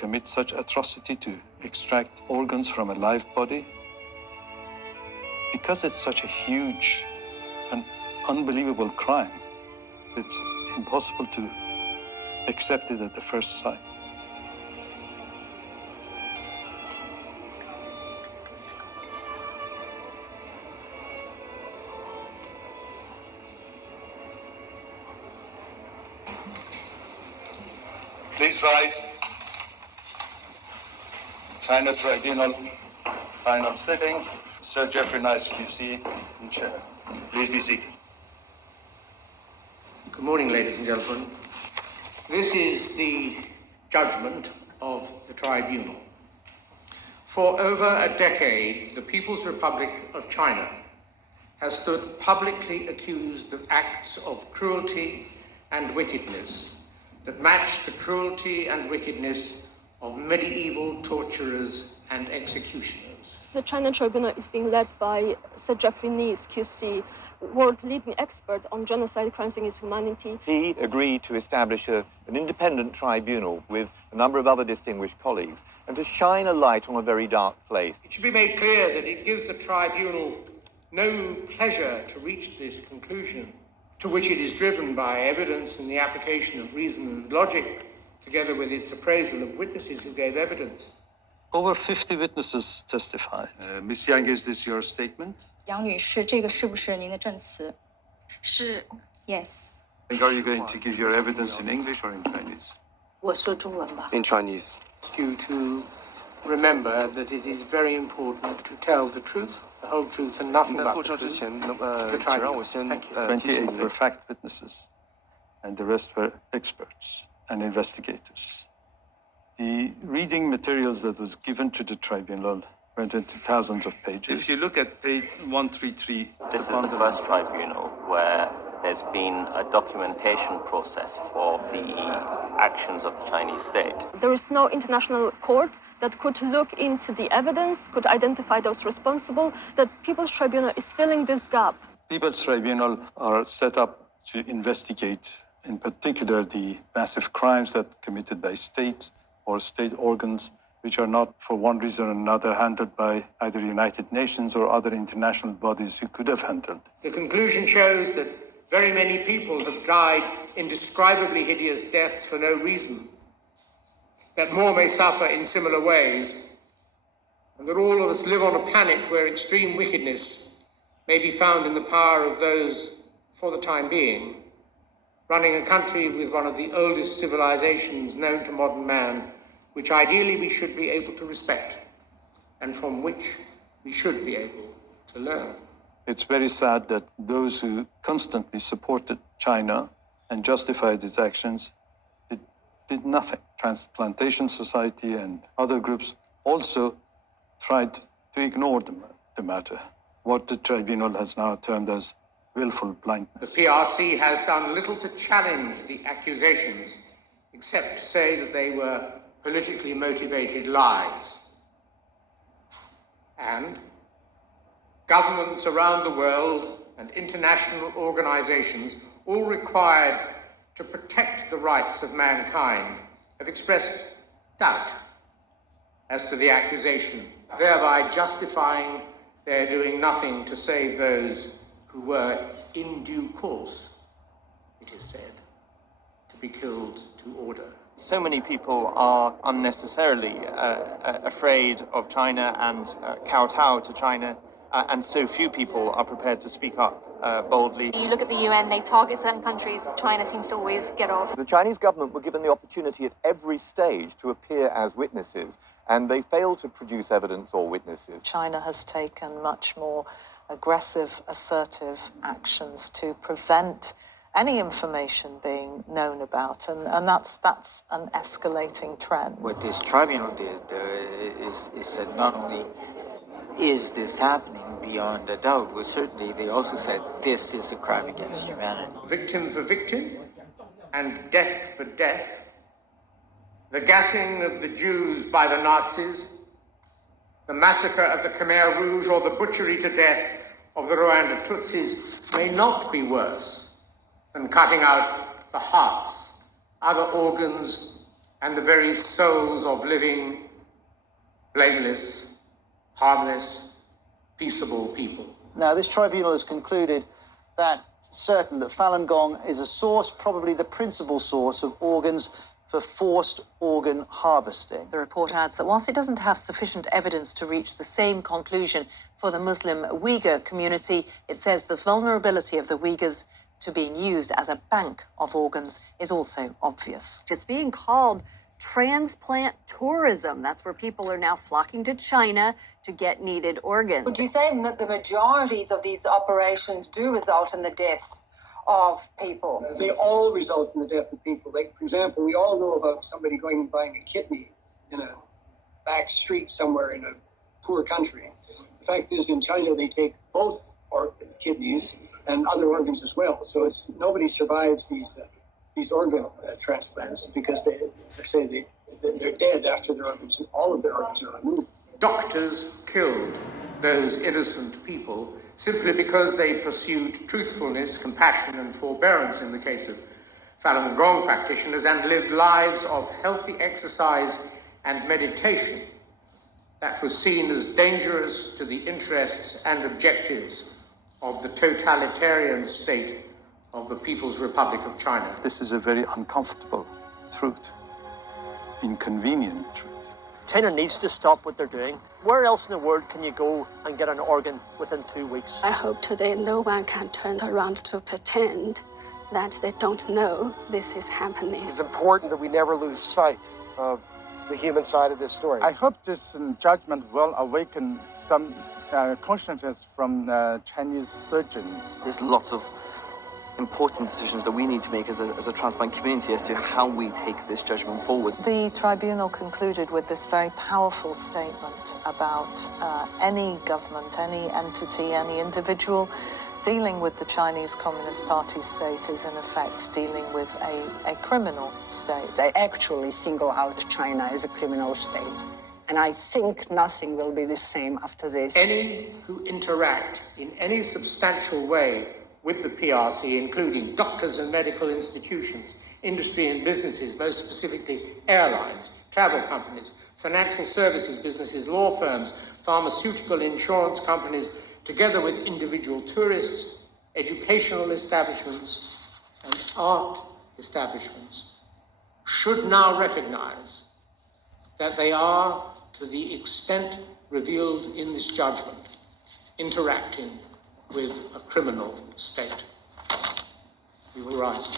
commit such atrocity to extract organs from a live body? Because it's such a huge and unbelievable crime, it's impossible to accept it at the first sight. Please rise. China Tribunal, final sitting. Sir Jeffrey Nice, QC, in chair. Please be seated. Good morning, ladies and gentlemen. This is the judgment of the tribunal. For over a decade, the People's Republic of China has stood publicly accused of acts of cruelty and wickedness that match the cruelty and wickedness of medieval torturers and executioners. The China Tribunal is being led by Sir Jeffrey Nice, QC, world-leading expert on genocide, crimes against humanity. He agreed to establish an independent tribunal with a number of other distinguished colleagues and to shine a light on a very dark place. It should be made clear that it gives the tribunal no pleasure to reach this conclusion, to which it is driven by evidence and the application of reason and logic, together with its appraisal of witnesses who gave evidence. Over 50 witnesses testified. Ms. Yang, is this your statement? 杨女士，这个是不是您的证词？是， Yes. Are you going to give your evidence in English or in Chinese? 我说中文吧。 In Chinese. Ask you to remember that it is very important to tell the truth, the whole truth, and nothing 在 but 复 the 证之 truth. 前， The 请让我 tribunal. 先 Thank you. 提醒 28 您 were fact witnesses, and the rest were experts and investigators. The reading materials that was given to the tribunal went into thousands of pages. If you look at page 133, This is the first tribunal where there's been a documentation process for the actions of the Chinese state. There is no international court that could look into the evidence, could identify those responsible. The People's Tribunal is filling this gap. People's Tribunal are set up to investigate, in particular, the massive crimes that committed by states or state organs, which are not, for one reason or another, handled by either United Nations or other international bodies who could have handled. The conclusion shows that very many people have died indescribably hideous deaths for no reason, that more may suffer in similar ways, and that all of us live on a planet where extreme wickedness may be found in the power of those, for the time being, running a country with one of the oldest civilizations known to modern man, which ideally we should be able to respect, and from which we should be able to learn. It's very sad that those who constantly supported China and justified its actions did nothing. Transplantation Society and other groups also tried to ignore the matter, what the tribunal has now termed as willful blindness. The PRC has done little to challenge the accusations, except to say that they were politically motivated lies. And governments around the world and international organizations, all required to protect the rights of mankind, have expressed doubt as to the accusation, thereby justifying their doing nothing to save those who were in due course, it is said, to be killed to order. So many people are unnecessarily afraid of China and kowtow to China, and so few people are prepared to speak up boldly. You look at the UN, they target certain countries. China seems to always get off. The Chinese government were given the opportunity at every stage to appear as witnesses, and they failed to produce evidence or witnesses. China has taken much more aggressive, assertive actions to prevent any information being known about, and that's an escalating trend. What this tribunal did is that not only is this happening beyond a doubt, but certainly they also said this is a crime against humanity. Victim for victim and death for death, the gassing of the Jews by the Nazis, the massacre of the Khmer Rouge, or the butchery to death of the Rwanda Tutsis may not be worse than cutting out the hearts, other organs, and the very souls of living, blameless, harmless, peaceable people. Now, this tribunal has concluded that Falun Gong is a source, probably the principal source, of organs for forced organ harvesting. The report adds that whilst it doesn't have sufficient evidence to reach the same conclusion for the Muslim Uyghur community, it says the vulnerability of the Uyghurs to being used as a bank of organs is also obvious. It's being called transplant tourism. That's where people are now flocking to China to get needed organs. Would you say that the majorities of these operations do result in the deaths of people? They all result in the death of people. Like, for example, we all know about somebody going and buying a kidney in a back street somewhere in a poor country. The fact is, in China, they take both kidneys and other organs as well. So nobody survives these organ transplants because they, as I say, they're dead after all of their organs are removed. Doctors killed those innocent people simply because they pursued truthfulness, compassion, and forbearance in the case of Falun Gong practitioners, and lived lives of healthy exercise and meditation that was seen as dangerous to the interests and objectives of the totalitarian state of the People's Republic of China. This is a very uncomfortable truth, inconvenient truth. China needs to stop what they're doing. Where else in the world can you go and get an organ within 2 weeks? I hope today no one can turn around to pretend that they don't know this is happening. It's important that we never lose sight of the human side of this story. I hope this judgment will awaken some consciousness from Chinese surgeons. There's lots of important decisions that we need to make as a transplant community as to how we take this judgment forward. The tribunal concluded with this very powerful statement about any government, any entity, any individual dealing with the Chinese Communist Party state is in effect dealing with a criminal state. They actually single out China as a criminal state. And I think nothing will be the same after this. Any who interact in any substantial way with the PRC, including doctors and medical institutions, industry and businesses, most specifically airlines, travel companies, financial services businesses, law firms, pharmaceutical insurance companies, together with individual tourists, educational establishments, and art establishments, should now recognize that they are, to the extent revealed in this judgment, interacting with a criminal state. We will rise.